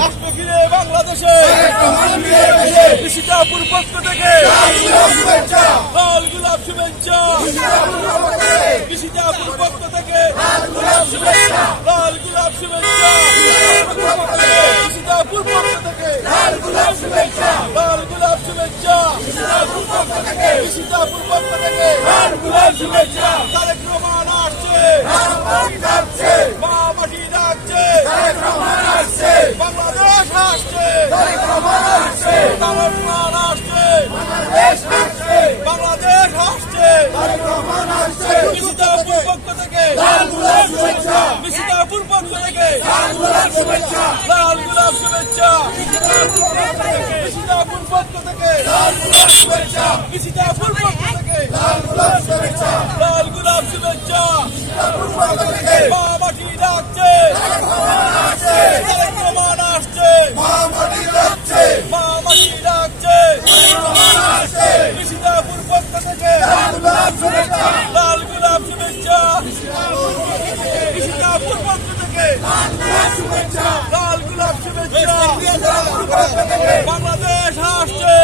আসবে ফিরে বাংলাদেশে নিশিতাপুর পক্ষ থেকে লাল গোলাপ শুভেচ্ছা নিশিতাপুর পক্ষ থেকে লাল গোলাপ শুভেচ্ছা নিশিতাপুর পক্ষ থেকে লাল গোলাপ শুভেচ্ছা নিশিতাপুর পক্ষ থেকে লাল গোলাপ শুভেচ্ছা তারেক রহমান আসছে মা মাটি ডাকছে বাংলাদেশ আসছে তারেক রহমান আসছে বাংলাদেশ আসছে নিশিতাপুর পক্ষ থেকে লাল গোলাপ শুভেচ্ছা নিশিতাপুর পক্ষ থেকে লাল গোলাপ শুভেচ্ছা নিশিতাপুর পক্ষ থেকে লাল গোলাপ শুভেচ্ছা নিশিতাপুর পক্ষ থেকে লাল গোলাপ শুভেচ্ছা মা মাটি ডাকছে তারেক রহমান আসছে মা মাটি ডাকছে নিশিতাপুর পক্ষ থেকে লাল গোলাপ শুভেচ্ছা নিশিতাপুর পক্ষ থেকে লাল গোলাপ শুভেচ্ছা বাংলাদেশ আসছে